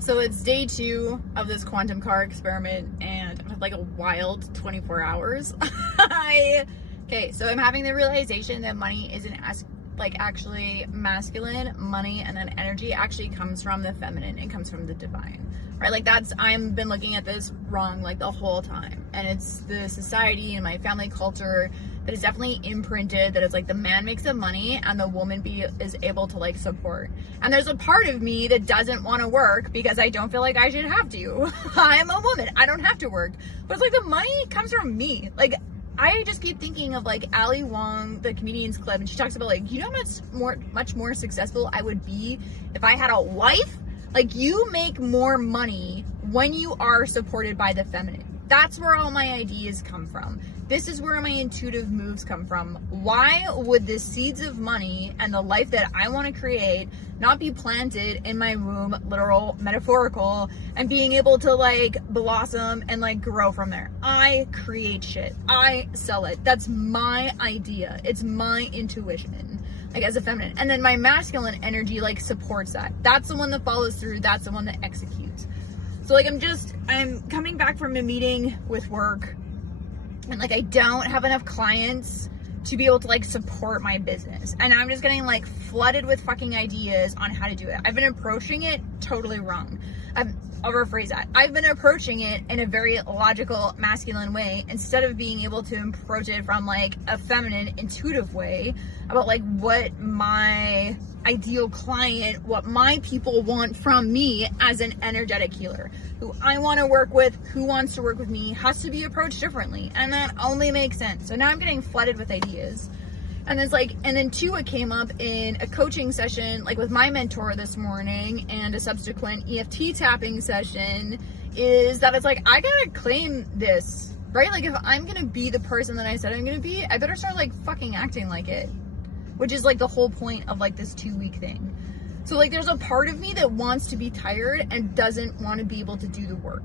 So it's day 2 of this quantum car experiment, and I've had like a wild 24 hours. Okay, so I'm having the realization that money isn't as actually masculine. Money and then energy actually comes from the feminine. It comes from the divine, right? Like I've been looking at this wrong like the whole time, and it's the society and my family culture that is definitely imprinted that it's like the man makes the money and the woman is able to like support. And there's a part of me that doesn't want to work because I don't feel like I should have to. I'm a woman, I don't have to work, but it's like the money comes from me. Like I just keep thinking of like Ali Wong, the Comedians Club, and she talks about like, you know how much more successful I would be if I had a wife? Like, you make more money when you are supported by the feminine. That's where all my ideas come from. This is where my intuitive moves come from. Why would the seeds of money and the life that I want to create not be planted in my womb, literal, metaphorical, and being able to like blossom and like grow from there? I create shit. I sell it. That's my idea. It's my intuition, like as a feminine. And then my masculine energy like supports that. That's the one that follows through. That's the one that executes. So like I'm coming back from a meeting with work, and like I don't have enough clients to be able to like support my business, and I'm just getting like flooded with fucking ideas on how to do it. I've been approaching it totally wrong. I'll rephrase that. I've been approaching it in a very logical masculine way instead of being able to approach it from like a feminine intuitive way about like what my ideal client, what my people want from me as an energetic healer. Who I want to work with, who wants to work with me, has to be approached differently, and that only makes sense. So now I'm getting flooded with ideas. And then 2, it came up in a coaching session like with my mentor this morning, and a subsequent EFT tapping session, is that it's like I gotta claim this, right? Like if I'm gonna be the person that I said I'm gonna be, I better start like fucking acting like it, which is like the whole point of like this 2-week thing. So like there's a part of me that wants to be tired and doesn't want to be able to do the work.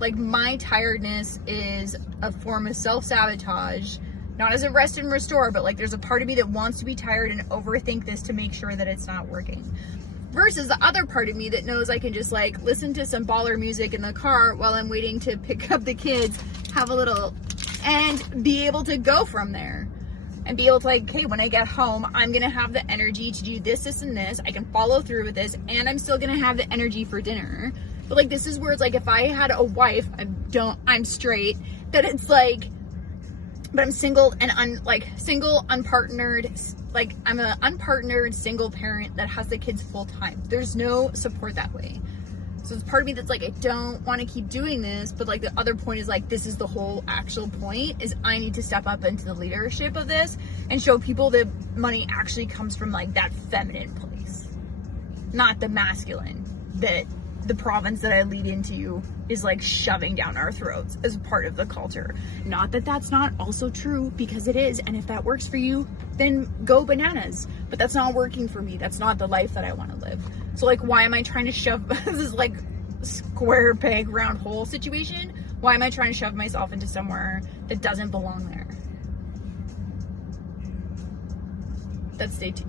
Like my tiredness is a form of self-sabotage, not as a rest and restore, but like there's a part of me that wants to be tired and overthink this to make sure that it's not working. Versus the other part of me that knows I can just like listen to some baller music in the car while I'm waiting to pick up the kids, have a little, and be able to go from there. And be able to like, okay, when I get home, I'm going to have the energy to do this, this, and this. I can follow through with this, and I'm still going to have the energy for dinner. But like, this is where it's like, if I had a wife, I'm straight, that it's like, but I'm single and single, unpartnered, like I'm an unpartnered single parent that has the kids full time. There's no support that way. So it's part of me that's like, I don't want to keep doing this, but like the other point is like, this is the whole actual point, is I need to step up into the leadership of this and show people that money actually comes from like that feminine place, not the masculine that the province that I lead into is like shoving down our throats as part of the culture. Not that that's not also true, because it is. And if that works for you, then go bananas. But that's not working for me. That's not the life that I want to live. So like, why am I trying to shove this like square peg round hole situation? Why am I trying to shove myself into somewhere that doesn't belong there? That's day 2.